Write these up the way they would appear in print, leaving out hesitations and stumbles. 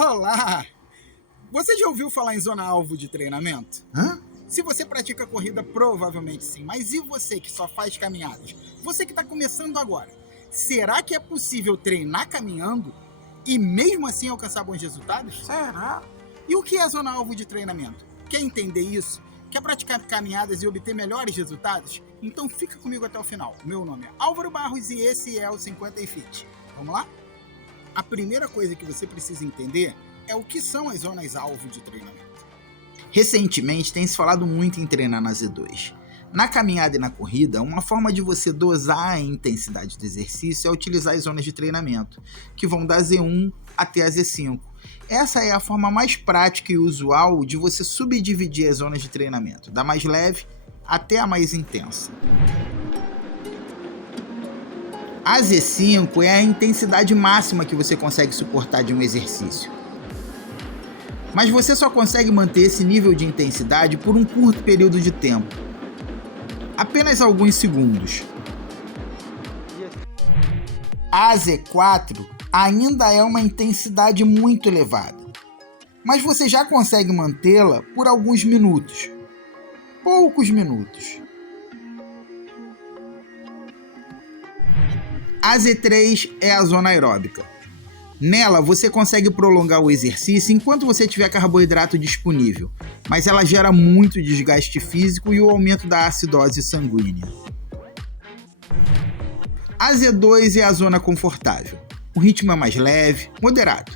Olá! Você já ouviu falar em zona-alvo de treinamento? Hã? Se você pratica corrida, provavelmente sim. Mas e você que só faz caminhadas? Você que está começando agora. Será que é possível treinar caminhando e mesmo assim alcançar bons resultados? Será? E o que é zona-alvo de treinamento? Quer entender isso? Quer praticar caminhadas e obter melhores resultados? Então fica comigo até o final. Meu nome é Álvaro Barros e esse é o 50 Fit. Vamos lá? A primeira coisa que você precisa entender é o que são as zonas-alvo de treinamento. Recentemente tem se falado muito em treinar na Z2. Na caminhada e na corrida, uma forma de você dosar a intensidade do exercício é utilizar as zonas de treinamento, que vão da Z1 até a Z5. Essa é a forma mais prática e usual de você subdividir as zonas de treinamento, da mais leve até a mais intensa. A Z5 é a intensidade máxima que você consegue suportar de um exercício. Mas você só consegue manter esse nível de intensidade por um curto período de tempo. Apenas alguns segundos. A Z4 ainda é uma intensidade muito elevada, mas você já consegue mantê-la por alguns minutos. Poucos minutos. A Z3 é a zona aeróbica. Nela, você consegue prolongar o exercício enquanto você tiver carboidrato disponível, mas ela gera muito desgaste físico e o aumento da acidose sanguínea. A Z2 é a zona confortável. O ritmo é mais leve, moderado.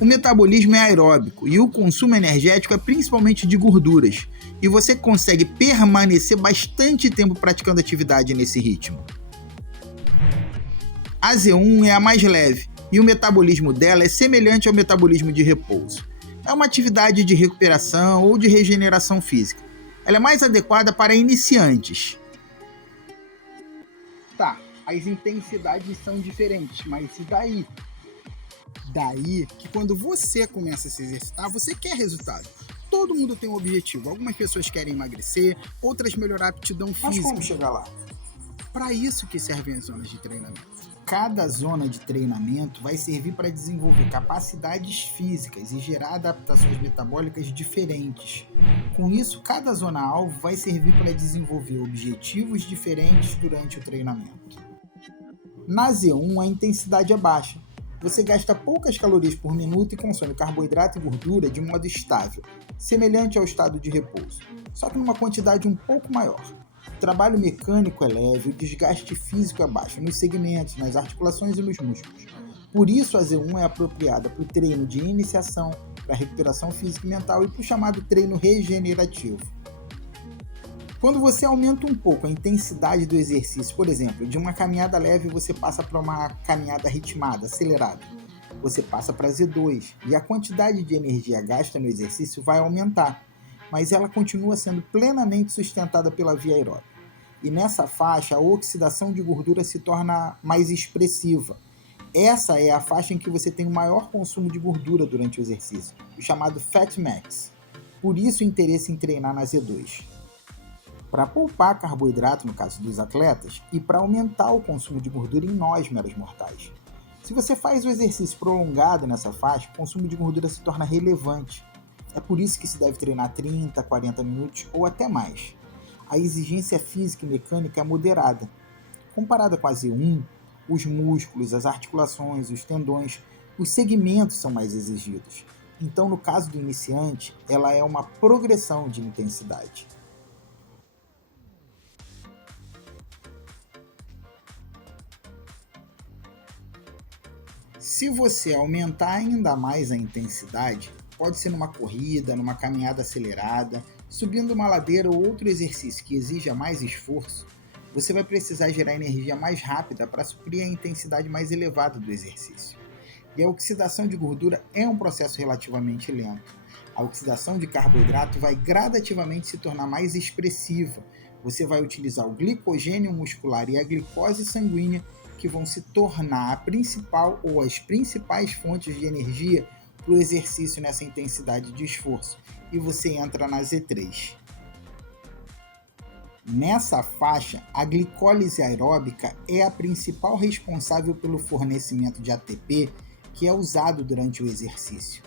O metabolismo é aeróbico e o consumo energético é principalmente de gorduras, e você consegue permanecer bastante tempo praticando atividade nesse ritmo. A Z1 é a mais leve, e o metabolismo dela é semelhante ao metabolismo de repouso. É uma atividade de recuperação ou de regeneração física. Ela é mais adequada para iniciantes. Tá, as intensidades são diferentes, mas e daí? Daí que quando você começa a se exercitar, você quer resultado. Todo mundo tem um objetivo. Algumas pessoas querem emagrecer, outras melhorar a aptidão física. Mas como chegar lá? Para isso que servem as zonas de treinamento. Cada zona de treinamento vai servir para desenvolver capacidades físicas e gerar adaptações metabólicas diferentes. Com isso, cada zona-alvo vai servir para desenvolver objetivos diferentes durante o treinamento. Na Z1, a intensidade é baixa. Você gasta poucas calorias por minuto e consome carboidrato e gordura de modo estável, semelhante ao estado de repouso, só que numa quantidade um pouco maior. O trabalho mecânico é leve, o desgaste físico é baixo nos segmentos, nas articulações e nos músculos. Por isso a Z1 é apropriada para o treino de iniciação, para a recuperação física e mental e para o chamado treino regenerativo. Quando você aumenta um pouco a intensidade do exercício, por exemplo, de uma caminhada leve você passa para uma caminhada ritmada, acelerada. Você passa para Z2 e a quantidade de energia gasta no exercício vai aumentar, mas ela continua sendo plenamente sustentada pela via aeróbica. E nessa faixa, a oxidação de gordura se torna mais expressiva. Essa é a faixa em que você tem o maior consumo de gordura durante o exercício, o chamado Fat Max. Por isso o interesse em treinar na Z2. Para poupar carboidrato, no caso dos atletas, e para aumentar o consumo de gordura em nós, meros mortais. Se você faz o exercício prolongado nessa faixa, o consumo de gordura se torna relevante. É por isso que se deve treinar 30, 40 minutos ou até mais. A exigência física e mecânica é moderada. Comparada com a Z1, os músculos, as articulações, os tendões, os segmentos são mais exigidos. Então, no caso do iniciante, ela é uma progressão de intensidade. Se você aumentar ainda mais a intensidade, pode ser numa corrida, numa caminhada acelerada, subindo uma ladeira ou outro exercício que exija mais esforço, você vai precisar gerar energia mais rápida para suprir a intensidade mais elevada do exercício. E a oxidação de gordura é um processo relativamente lento. A oxidação de carboidrato vai gradativamente se tornar mais expressiva. Você vai utilizar o glicogênio muscular e a glicose sanguínea, que vão se tornar a principal ou as principais fontes de energia para o exercício nessa intensidade de esforço, e você entra na Z3. Nessa faixa, a glicólise aeróbica é a principal responsável pelo fornecimento de ATP, que é usado durante o exercício.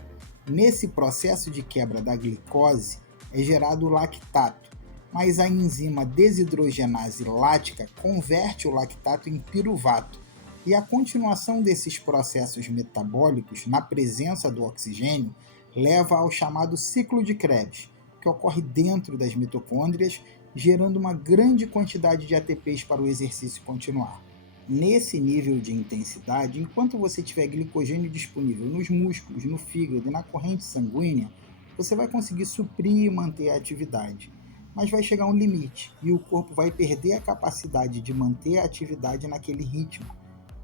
Nesse processo de quebra da glicose é gerado o lactato, mas a enzima desidrogenase lática converte o lactato em piruvato, e a continuação desses processos metabólicos na presença do oxigênio leva ao chamado ciclo de Krebs, que ocorre dentro das mitocôndrias, gerando uma grande quantidade de ATPs para o exercício continuar. Nesse nível de intensidade, enquanto você tiver glicogênio disponível nos músculos, no fígado e na corrente sanguínea, você vai conseguir suprir e manter a atividade. Mas vai chegar um limite e o corpo vai perder a capacidade de manter a atividade naquele ritmo.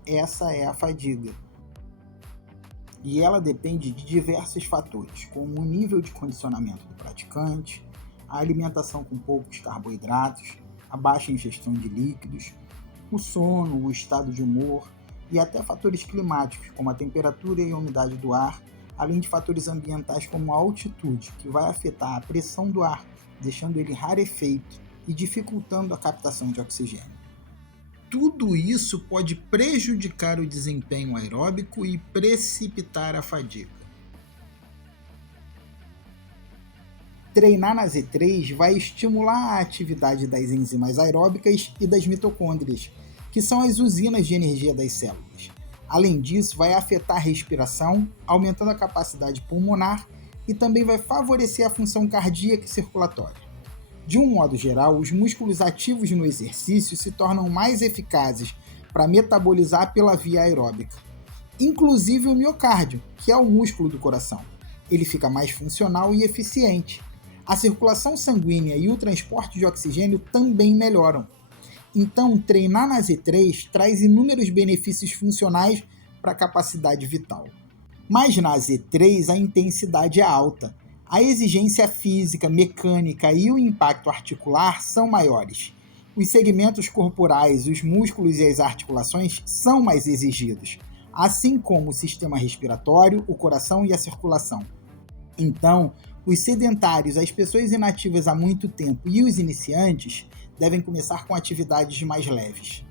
Essa é a fadiga. E ela depende de diversos fatores, como o nível de condicionamento do praticante, a alimentação com poucos carboidratos, a baixa ingestão de líquidos, o sono, o estado de humor e até fatores climáticos, como a temperatura e a umidade do ar, além de fatores ambientais como a altitude, que vai afetar a pressão do ar, deixando ele rarefeito e dificultando a captação de oxigênio. Tudo isso pode prejudicar o desempenho aeróbico e precipitar a fadiga. Treinar na Z3 vai estimular a atividade das enzimas aeróbicas e das mitocôndrias, que são as usinas de energia das células. Além disso, vai afetar a respiração, aumentando a capacidade pulmonar e também vai favorecer a função cardíaca e circulatória. De um modo geral, os músculos ativos no exercício se tornam mais eficazes para metabolizar pela via aeróbica, inclusive o miocárdio, que é o músculo do coração. Ele fica mais funcional e eficiente. A circulação sanguínea e o transporte de oxigênio também melhoram. Então, treinar na Z3 traz inúmeros benefícios funcionais para a capacidade vital. Mas na Z3 a intensidade é alta. A exigência física, mecânica e o impacto articular são maiores. Os segmentos corporais, os músculos e as articulações são mais exigidos, assim como o sistema respiratório, o coração e a circulação. Então, os sedentários, as pessoas inativas há muito tempo e os iniciantes devem começar com atividades mais leves.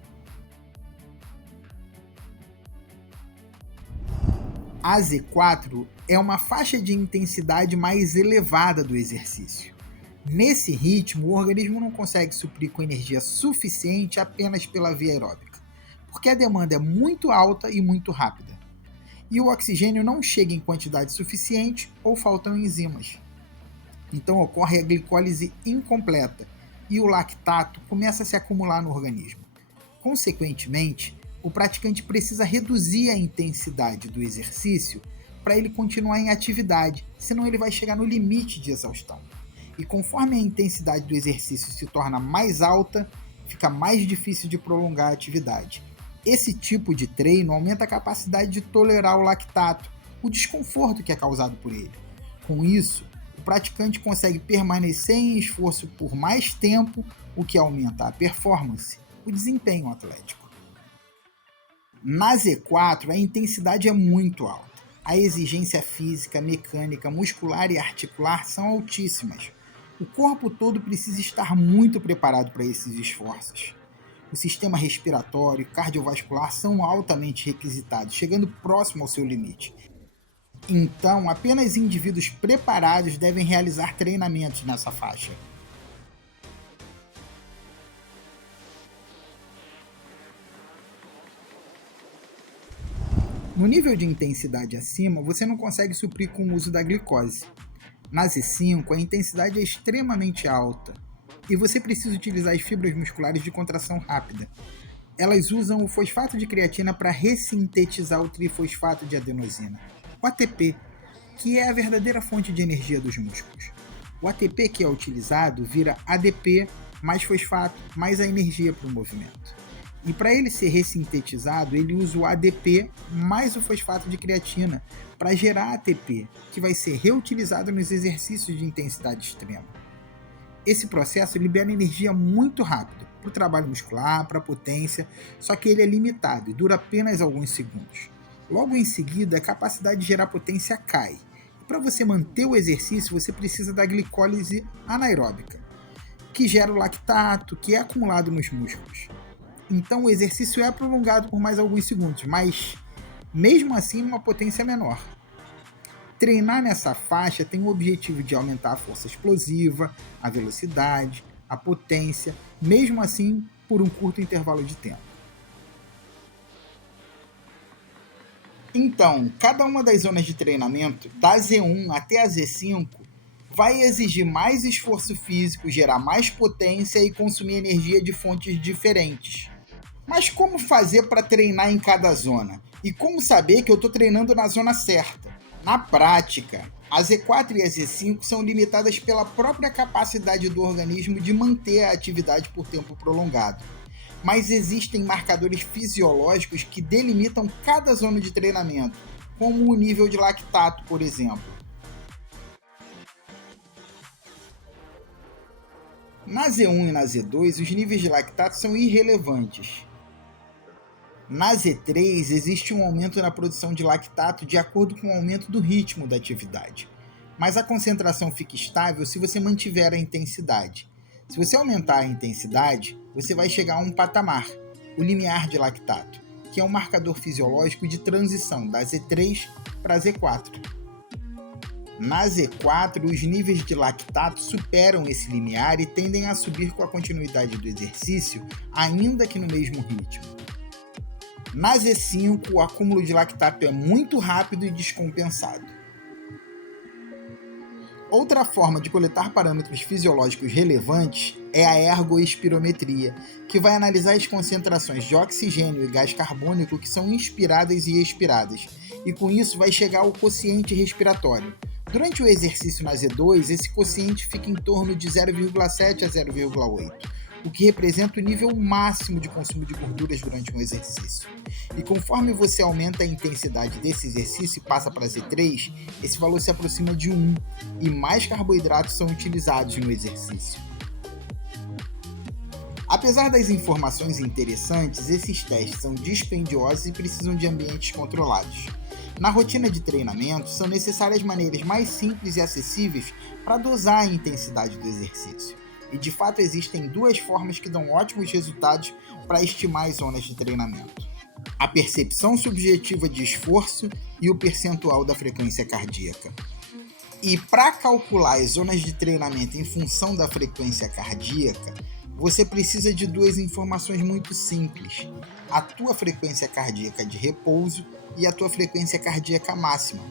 A Z4 é uma faixa de intensidade mais elevada do exercício. Nesse ritmo, o organismo não consegue suprir com energia suficiente apenas pela via aeróbica, porque a demanda é muito alta e muito rápida. E o oxigênio não chega em quantidade suficiente ou faltam enzimas. Então ocorre a glicólise incompleta e o lactato começa a se acumular no organismo. Consequentemente, o praticante precisa reduzir a intensidade do exercício para ele continuar em atividade, senão ele vai chegar no limite de exaustão. E conforme a intensidade do exercício se torna mais alta, fica mais difícil de prolongar a atividade. Esse tipo de treino aumenta a capacidade de tolerar o lactato, o desconforto que é causado por ele. Com isso, o praticante consegue permanecer em esforço por mais tempo, o que aumenta a performance, o desempenho atlético. Na Z4, a intensidade é muito alta. A exigência física, mecânica, muscular e articular são altíssimas. O corpo todo precisa estar muito preparado para esses esforços. O sistema respiratório e cardiovascular são altamente requisitados, chegando próximo ao seu limite. Então, apenas indivíduos preparados devem realizar treinamentos nessa faixa. No nível de intensidade acima, você não consegue suprir com o uso da glicose. Na Z5, a intensidade é extremamente alta e você precisa utilizar as fibras musculares de contração rápida. Elas usam o fosfato de creatina para ressintetizar o trifosfato de adenosina, o ATP, que é a verdadeira fonte de energia dos músculos. O ATP que é utilizado vira ADP mais fosfato mais a energia para o movimento. E para ele ser ressintetizado, ele usa o ADP mais o fosfato de creatina para gerar ATP, que vai ser reutilizado nos exercícios de intensidade extrema. Esse processo libera energia muito rápido para o trabalho muscular, para a potência, só que ele é limitado e dura apenas alguns segundos. Logo em seguida, a capacidade de gerar potência cai. E para você manter o exercício, você precisa da glicólise anaeróbica, que gera o lactato, que é acumulado nos músculos. Então o exercício é prolongado por mais alguns segundos, mas mesmo assim numa potência menor. Treinar nessa faixa tem o objetivo de aumentar a força explosiva, a velocidade, a potência, mesmo assim por um curto intervalo de tempo. Então, cada uma das zonas de treinamento, da Z1 até a Z5, vai exigir mais esforço físico, gerar mais potência e consumir energia de fontes diferentes. Mas como fazer para treinar em cada zona? E como saber que eu estou treinando na zona certa? Na prática, a Z4 e a Z5 são limitadas pela própria capacidade do organismo de manter a atividade por tempo prolongado. Mas existem marcadores fisiológicos que delimitam cada zona de treinamento, como o nível de lactato, por exemplo. Na Z1 e na Z2, os níveis de lactato são irrelevantes. Na Z3, existe um aumento na produção de lactato de acordo com o aumento do ritmo da atividade, mas a concentração fica estável se você mantiver a intensidade. Se você aumentar a intensidade, você vai chegar a um patamar, o limiar de lactato, que é um marcador fisiológico de transição da Z3 para a Z4. Na Z4, os níveis de lactato superam esse limiar e tendem a subir com a continuidade do exercício, ainda que no mesmo ritmo. Na Z5, o acúmulo de lactato é muito rápido e descompensado. Outra forma de coletar parâmetros fisiológicos relevantes é a ergoespirometria, que vai analisar as concentrações de oxigênio e gás carbônico que são inspiradas e expiradas, e com isso vai chegar ao quociente respiratório. Durante o exercício na Z2, esse quociente fica em torno de 0,7 a 0,8, o que representa o nível máximo de consumo de gorduras durante um exercício. E conforme você aumenta a intensidade desse exercício e passa para Z3, esse valor se aproxima de 1 e mais carboidratos são utilizados no exercício. Apesar das informações interessantes, esses testes são dispendiosos e precisam de ambientes controlados. Na rotina de treinamento, são necessárias maneiras mais simples e acessíveis para dosar a intensidade do exercício. E de fato existem duas formas que dão ótimos resultados para estimar as zonas de treinamento: a percepção subjetiva de esforço e o percentual da frequência cardíaca. E para calcular as zonas de treinamento em função da frequência cardíaca, você precisa de duas informações muito simples: a tua frequência cardíaca de repouso e a tua frequência cardíaca máxima.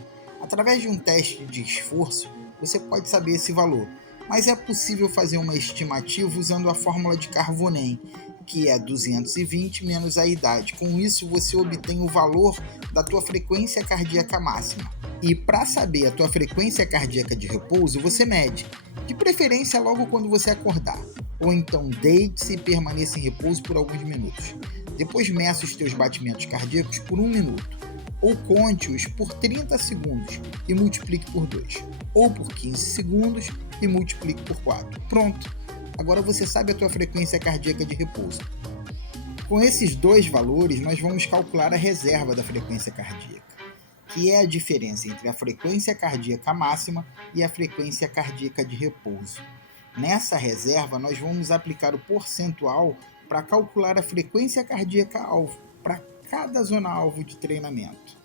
Através de um teste de esforço, você pode saber esse valor, mas é possível fazer uma estimativa usando a fórmula de Carbonen, que é 220 menos a idade. Com isso, você obtém o valor da tua frequência cardíaca máxima. E para saber a tua frequência cardíaca de repouso, você mede, de preferência logo quando você acordar, ou então deite-se e permaneça em repouso por alguns minutos. Depois meça os teus batimentos cardíacos por 1 minuto, ou conte-os por 30 segundos e multiplique por 2, ou por 15 segundos e multiplique por 4. Pronto! Agora você sabe a tua frequência cardíaca de repouso. Com esses dois valores, nós vamos calcular a reserva da frequência cardíaca, que é a diferença entre a frequência cardíaca máxima e a frequência cardíaca de repouso. Nessa reserva, nós vamos aplicar o percentual para calcular a frequência cardíaca alvo para cada zona alvo de treinamento.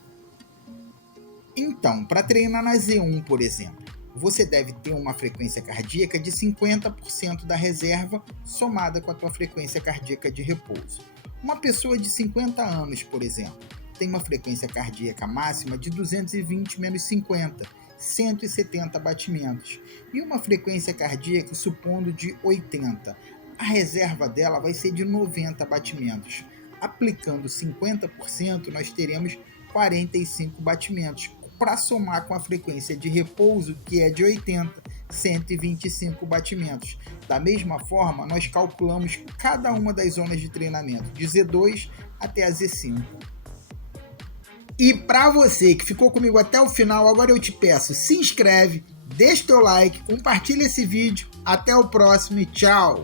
Então, para treinar na Z1, por exemplo, você deve ter uma frequência cardíaca de 50% da reserva somada com a tua frequência cardíaca de repouso. Uma pessoa de 50 anos, por exemplo, tem uma frequência cardíaca máxima de 220 menos 50, 170 batimentos, e uma frequência cardíaca supondo de 80. A reserva dela vai ser de 90 batimentos. Aplicando 50%, nós teremos 45 batimentos, para somar com a frequência de repouso, que é de 80, 125 batimentos. Da mesma forma, nós calculamos cada uma das zonas de treinamento, de Z2 até a Z5. E para você que ficou comigo até o final, agora eu te peço, se inscreve, deixa teu like, compartilha esse vídeo. Até o próximo e tchau!